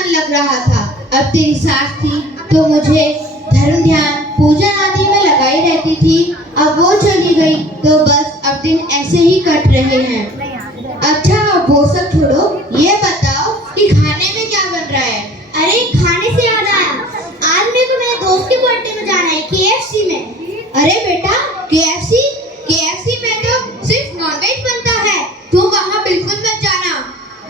मन लग रहा था। अब तेरी सास थी तो मुझे धर्म ध्यान पूजन आदि में लगाई रहती थी। अब वो चली गई तो बस अब दिन ऐसे ही कट रहे हैं। अच्छा अब वो सब छोड़ो, ये बताओ कि खाने में क्या बन रहा है? अरे खाने से याद आया, आज मेरे को मेरे दोस्त के बर्थडे में जाना है KFC में। अरे बेटा KFC में तो सिर्फ नॉनवेज बनता है, तुम वहाँ बिल्कुल मत जाना।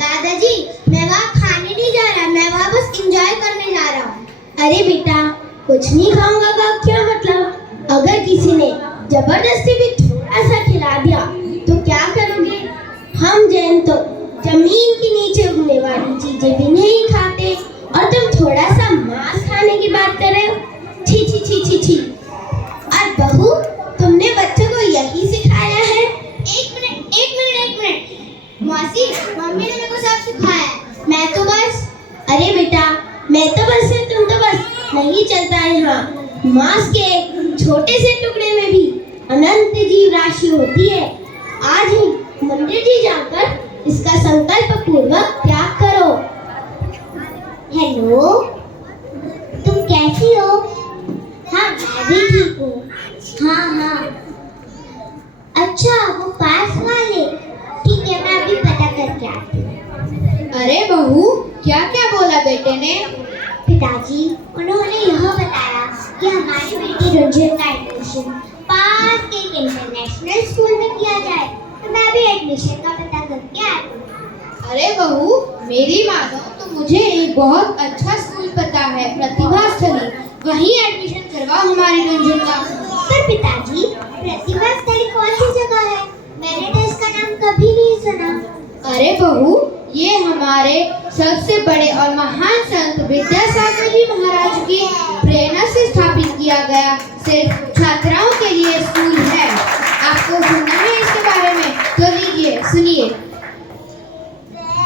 दादाजी मैं वहाँ खाने नहीं जा रहा, मैं वहाँ बस एंजॉय करने जा रहा हूँ। अरे बेटा कुछ नहीं खाऊंगा का क्या मतलब? अगर किसी ने जबरदस्ती भी थोड़ा सा खिला दिया तो क्या करोगे? हम जैन तो जमीन के नीचे उगने वाली चीजें भी नहीं खाते और तुम थोड़ा सा मांस खाने की बात कर रहे हो? छी छी छी छी छी। और बहू तुमने बच्चों को यही सिखाया है? एक मिनट मौसी, मम्मी ने मेरे को सब सिखाया है। मैं तो बस अरे बेटा मैं तो बस है, तुम तो बस नहीं चलता है। यहाँ मांस के एक छोटे से टुकड़े में भी अनंत जीव राशि होती है। आज ही मंदिर जी जाकर इसका संकल्प पूर्वक त्याग करो। हेलो तुम कैसी हो? हाँ मैं भी ठीक हूँ। हाँ अच्छा वो पास वाले, ठीक है मैं अभी पता करके आती हूँ। अरे बहू क्या क्या बोला बेटे ने? पिताजी उन्होंने यह बताया कि हमारी बेटी रुंझुन का एडमिशन पास के एक इंटरनेशनल स्कूल में किया जाए, तो मैं भी एडमिशन का पता करके आई हूँ। अरे बहू मेरी मानो तो मुझे एक बहुत अच्छा स्कूल पता है, प्रतिभा स्थली, वहीं एडमिशन करवाओ हमारी रुंझुन का। पर पिताजी प्रतिभा स्थली कौन सी जगह है? मैंने तो इसका नाम कभी नहीं सुना। अरे बहू ये हमारे सबसे बड़े और महान संत विद्यासागर जी महाराज की प्रेरणा से स्थापित किया गया सिर्फ छात्राओं के लिए स्कूल है। आपको सुनना है इसके बारे में तो लीजिए सुनिए।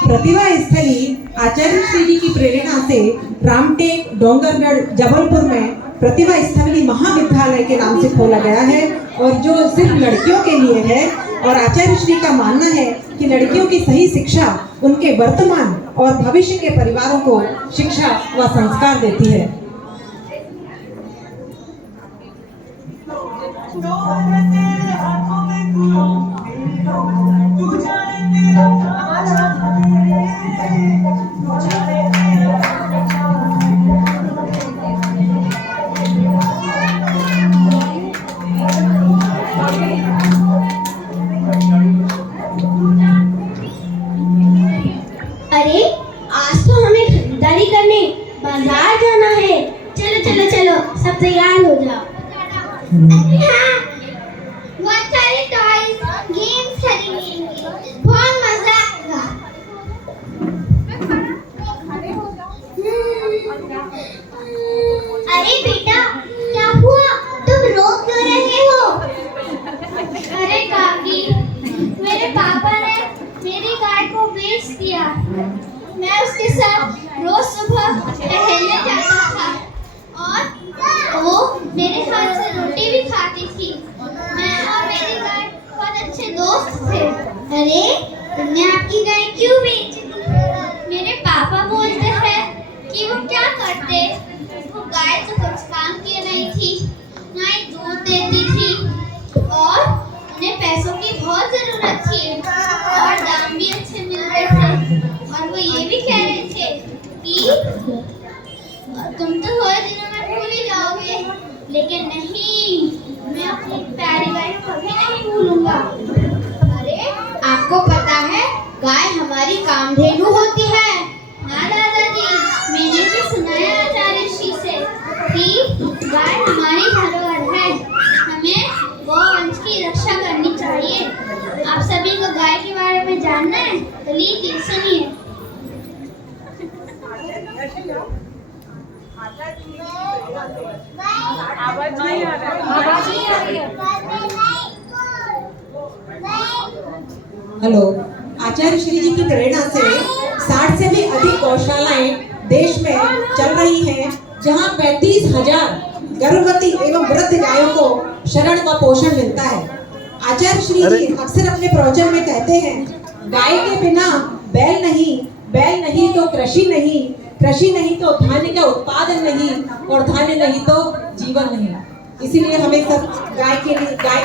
प्रतिभा स्थली आचार्य श्री जी की प्रेरणा से रामटेक, डोंगरगढ़, जबलपुर में प्रतिभा स्थली महाविद्यालय के नाम से खोला गया है और जो सिर्फ लड़कियों के लिए है। और आचार्य श्री का मानना है कि लड़कियों की सही शिक्षा उनके वर्तमान और भविष्य के परिवारों को शिक्षा व संस्कार देती है। अरे आज तो हमें खरीदारी करने बाजार जाना है। चलो सब तैयार हो जाओ। अरे हाँ बहुत सारे टॉयज गेम्स खरीदेंगे, बहुत मजा आएगा। अरे बेटा क्या हुआ, तुम रो क्यों रहे हो? अरे काकी मेरे पापा ने मेरी गाय को बेच दिया। मैं उसके साथ रोज सुबह टहलने जाता था और वो मेरे हाथ से रोटी भी खाती थी। मैं और मेरी गाय बहुत अच्छे दोस्त थे। अरे तुमने आपकी गाय क्यों बेच दी? मेरे पापा बोलते हैं कि वो क्या करते, वो गाय तो कुछ काम की नहीं थी, ना ही दूध देती थी और उन्हें पैसों की बहुत जरूरत थी और दाम भी अच्छे मिल रहे थे। और वो ये भी कह रहे थे कि तुम तो थोड़े दिनों में भूल ही जाओगे, लेकिन नहीं, मैं अपनी प्यारी गाय को कभी नहीं भूलूंगा। अरे आपको पता है गाय हमारी कामधेनु होती है। हाँ दादाजी मैंने भी सुना है आचार्य श्री से कि गाय हमारी धरोहर है, हमें गौवंश की रक्षा करनी चाहिए। आप सभी को गाय के बारे में जानना है तो लीजिए सुनिए। आवाज नहीं आ रही है। हेलो, आचार्य श्री जी की प्रेरणा से 60 से भी अधिक गौशालाएं देश में चल रही हैं, जहां 35,000 गर्भवती एवं वृद्ध गायों को शरण व पोषण मिलता है। आचार्य श्री जी अक्सर अपने प्रवचन में कहते हैं, गाय के बिना बैल नहीं तो कृषि नहीं, कृषि नहीं तो धान्य का उत्पादन नहीं, और धान्य नहीं तो जीवन नहीं। इसीलिए हमें सब गाय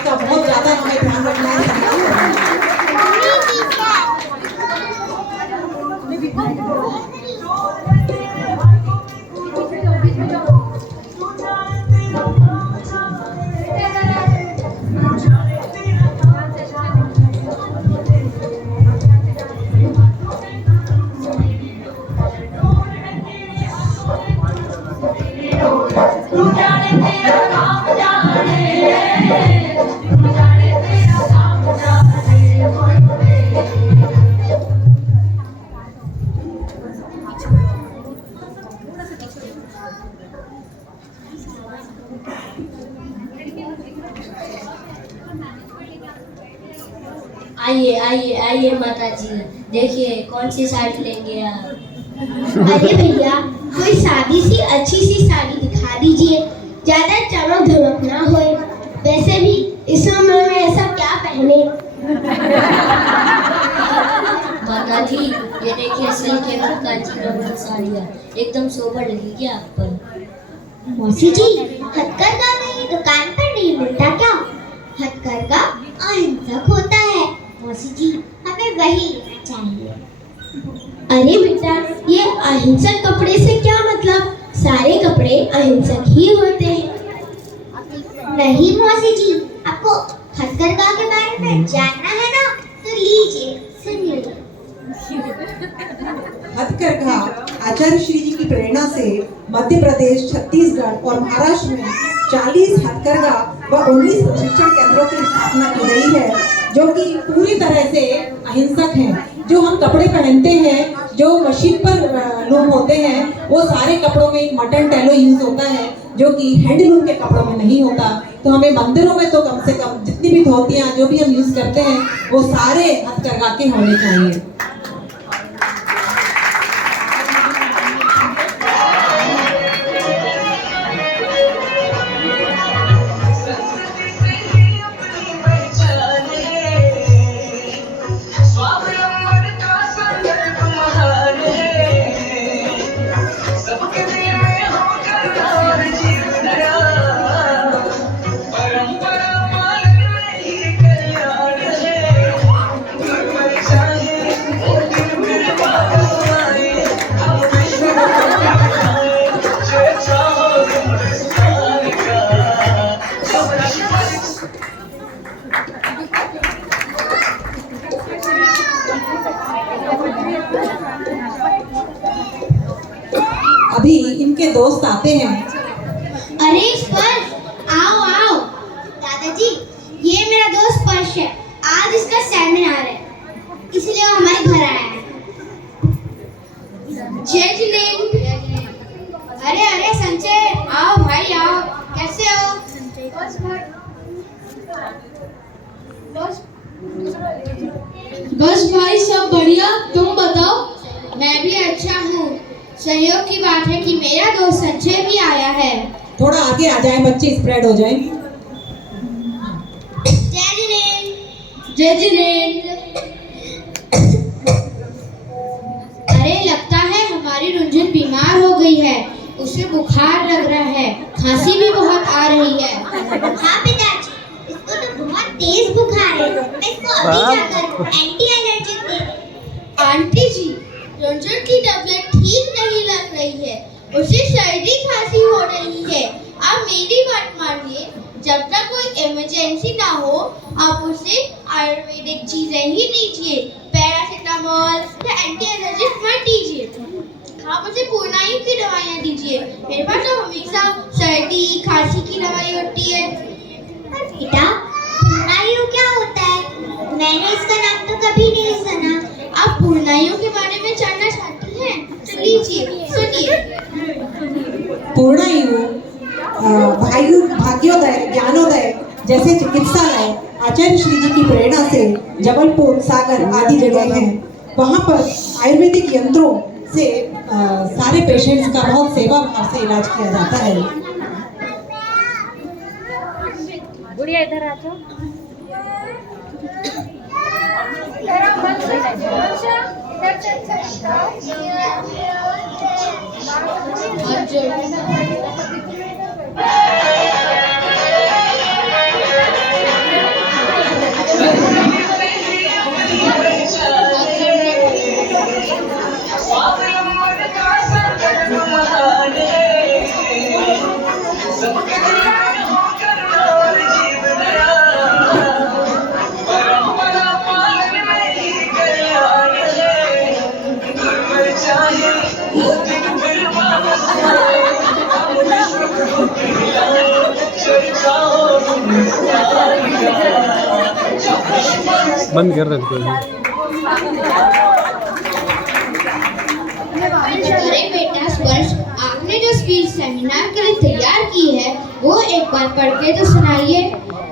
का बहुत ज्यादा हमें ध्यान रखना है। आइए आइए आइए माता जी, देखिए कौन सी साड़ी लेंगे आप। अरे भैया, कोई सादी सी अच्छी सी साड़ी दिखा दीजिए, ज्यादा चमक धमक ना हो। वैसे भी इस उम्र में ऐसा क्या पहने। माता जी ये देखिए सिल्क एवं कांचीपुरम की साड़ियाँ एकदम सोबर लगेगी आप पर। मौसी जी, हथकरघा नहीं दुकान पर नहीं मिलता क्या? हथकरघा अहिंसक होता है मौसी जी, हमें वही लेना चाहिए। अरे बेटा, ये अहिंसक कपड़े से क्या मतलब? सारे कपड़े अहिंसक ही होते हैं। नहीं मौसी जी, आपको हथकरघा के बारे में जानना है ना, तो लीजिए सुनिए। हथकरघा आचार्य श्री जी की प्रेरणा से मध्य प्रदेश, छत्तीसगढ़ और महाराष्ट्र में 40 हथकरघा व 19 प्रशिक्षण केंद्रों की स्थापना की गई है, जो कि पूरी तरह से अहिंसक हैं। जो हम कपड़े पहनते हैं, जो मशीन पर लूम होते हैं, वो सारे कपड़ों में मटन टैलो यूज होता है, जो कि हैंडलूम के कपड़ों में नहीं होता। तो हमें मंदिरों में तो कम से कम जितनी भी धोतियाँ जो भी हम यूज करते हैं, वो सारे हथकरघा के होने चाहिए। अभी इनके दोस्त आते हैं। अरे स्पर्श, आओ आओ। दादाजी, ये मेरा दोस्त स्पर्श है। आज इसका सेमिनार है, इसलिए वो हमारे घर आया है। जय जिनेंद्र। अरे अरे संजय, आओ भाई आओ। कैसे हो? बस भाई सब बढ़िया, तुम बताओ। मैं भी अच्छा हूँ। सहयोग की बात है कि मेरा दोस्त संजय भी आया है। थोड़ा आगे आ जाए, बच्चे स्प्रेड हो जाए। जय जिनेंद्र। जय जिनेंद्र। अरे लगता है हमारी रुंझन बीमार हो गई है, उसे बुखार लग रहा है, खांसी भी बहुत आ रही है। हाँ पिताजी, इसको तो बहुत तेज बुखार है। मैं इसको अभी जाकर एंटी एलर्जिक दे दूँ। आंटी जी, रुंझन की तबीयत ठीक नहीं लग रही है, उसे सर्दी खांसी हो रही है। आप मेरी बात मानिए, जब तक कोई इमरजेंसी ना हो, आप उसे आयुर्वेदिक चीजें ही दीजिए। पैरासीटामोल या एंटी एलर्जिक मत दीजिए। आप उसे पूर्णायु की दवाइयाँ दीजिए। मेरे पास तो हमेशा सर्दी खांसी की दवाई होती है। पर बेटा, पूर्णायु क्या होता है? मैंने इसका नाम तो कभी नहीं सुना। आप पूर्णायु के बारे में जानना चाहती हैं? तो लीजिए, सुनिए। पूर्णायु, भाग्योदय, ज्ञानोदय जैसे चिकित्सालय आचार्य श्री जी की प्रेरणा से जबलपुर, सागर आदि जगह हैं। वहाँ पर आयुर्वेदिक यंत्रों से सारे पेशेंट्स का बहुत सेवा भाव से इलाज किया जाता है। गुड़िया इधर आ जाओ। बंद कर रहे थे। अरे बेटा स्पर्श, आपने जो स्पीच सेमिनार के लिए तैयार की है वो एक बार पढ़ के तो सुनाइए।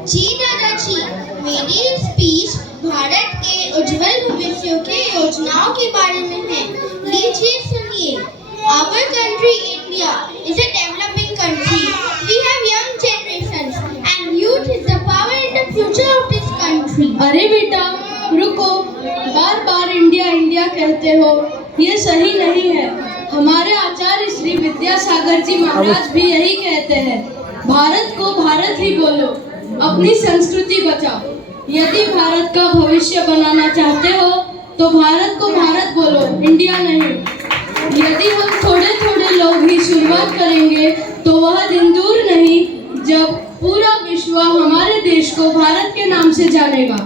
जी दादाजी, मेरी स्पीच भारत के उज्जवल भविष्य के योजनाओं के बारे में है। लीजिए सुनिए। Our country India is a developing country. We have young generations and youth is the power in the future of this country. अरे बेटा रुको, बार बार इंडिया इंडिया कहते हो, ये सही नहीं है। हमारे आचार्य श्री विद्यासागर जी महाराज भी यही कहते हैं, भारत को भारत ही बोलो, अपनी संस्कृति बचाओ। यदि भारत का भविष्य बनाना चाहते हो तो भारत को भारत बोलो, इंडिया नहीं। यदि हम थोड़े थोड़े लोग ही शुरुआत करेंगे तो वह दिन दूर नहीं जब पूरा विश्व हमारे देश को भारत के नाम से जानेगा।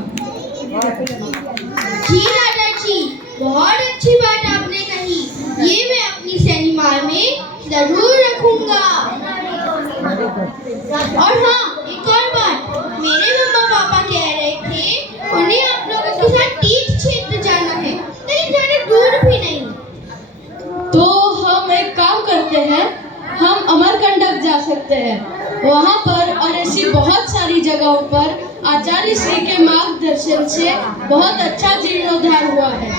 जी दादाजी, बहुत अच्छी बात आपने कही। ये मैं अपनी सेमिनार में जरूर रखूंगा। और हाँ, एक और बात, मेरे मम्मा पापा कह रहे थे उन्हें आप लोगों के साथ तीर्थ क्षेत्र जाना है, कहीं ज्यादा दूर भी नहीं। तो हम एक काम करते हैं, हम अमरकंटक जा सकते हैं। वहाँ पर और ऐसी बहुत सारी जगहों पर आचार्य श्री के मार्गदर्शन से बहुत अच्छा जीर्णोद्धार हुआ है।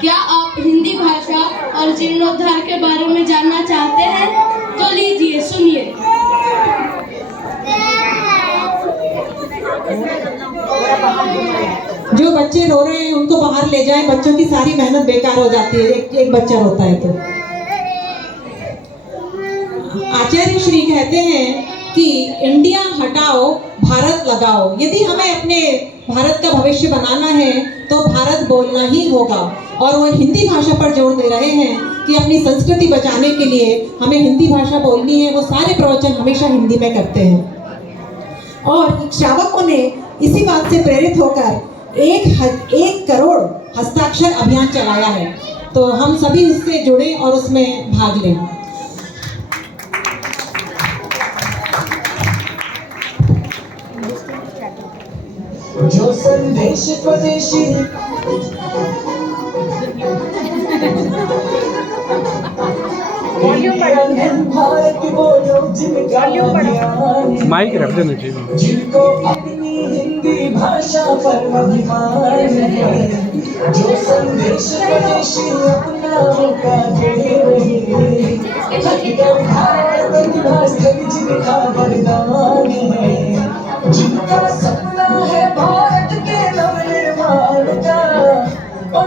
क्या आप हिंदी भाषा और जीर्णोद्धार के बारे में जानना चाहते हैं? तो लीजिए सुनिए। जो बच्चे रो रहे हैं उनको बाहर ले जाएं, बच्चों की सारी मेहनत बेकार हो जाती है एक बच्चा रोता है तो। आचार्य श्री कहते हैं कि इंडिया हटाओ भारत लगाओ। यदि हमें अपने भारत का भविष्य बनाना है तो भारत बोलना ही होगा। और वो हिंदी भाषा पर जोर दे रहे हैं कि अपनी संस्कृति बचाने के लिए हमें हिंदी भाषा बोलनी है। वो सारे प्रवचन हमेशा हिंदी में करते हैं। और श्रावकों ने इसी बात से प्रेरित होकर 1 करोड़ हस्ताक्षर अभियान चलाया है। तो हम सभी इससे जुड़े और उसमें भाग लें। जो संदेश स्वदेशी भारत बोलो जिनका माइक रख देना चाहिए, जिनको अपनी हिंदी भाषा पर अभिमान है। जो संदेश स्वदेशी अपना होगा कहे रहे, भारत भाषा जिनका वरदान है। जिनका सपना है भारत के नवनिर्माण का,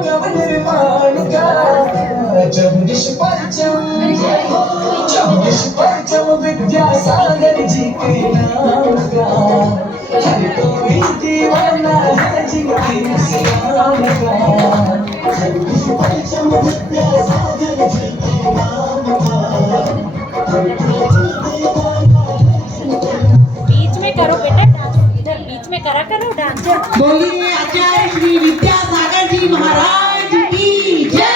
नवनिर्माण का। जब परचम विद्यासागर जी के नाम का, हर कोई दीवाना है जिनकी मुस्कान का। परचम विद्यासागर जी के नाम का। बीच में करो बेटा डांस, इधर बीच में करा करो डांस। बोलिए आचार्य श्री विद्यासागर जी महाराज की जय।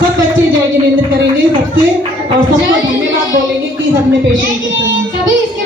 सब बच्चे जय जिनेंद्र करेंगे सबसे और सबको धन्यवाद बोलेंगे कि सबने पेशेंट के साथ सभी इसके